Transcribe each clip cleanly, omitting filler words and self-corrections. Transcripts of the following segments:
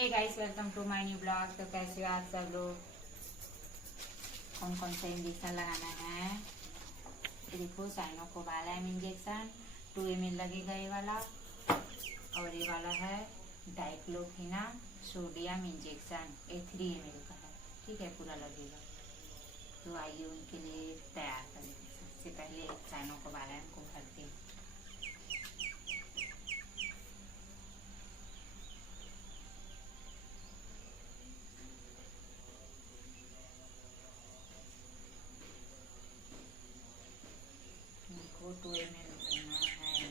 Hey guys, welcome to my new blog. तो कैसे हो आप सब लोग? कौन कौन सा इंजेक्शन लगाना है? ये देखो, साइनोकोबालैम इंजेक्शन 2 ml लगेगा ये वाला, और ये वाला है डाइक्लोफिना सोडियम इंजेक्शन, ये 3 ml का है। ठीक है, पूरा लगेगा। तो आइए उनके लिए तैयार करें। सबसे पहले साइनोकोबालैम को भरते हैं। इनको 2 ml भरना है।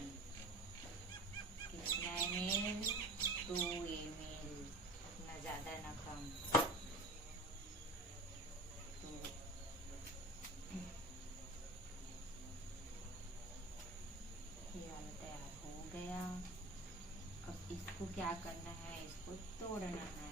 कितना ml? 2 ml, ना ज्यादा ना कम। तो ये वाला तैयार हो गया। अब इसको क्या करना है? इसको तोड़ना है।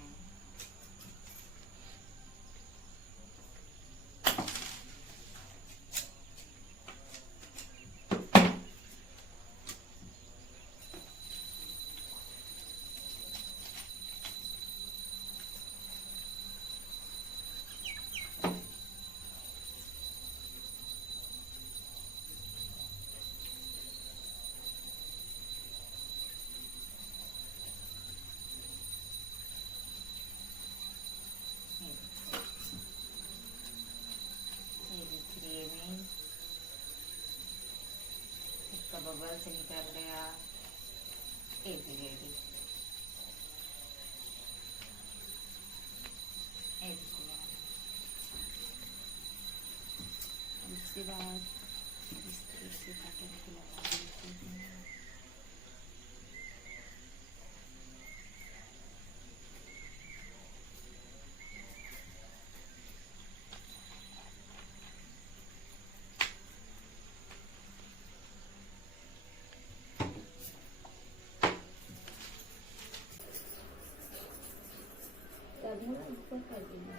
ये 3 ml इसका बबल से निकल गया। ये भी रेडी। उसके बाद इस तरह से बटन को लगा देते हैं। तभी ऊपर कर देंगे।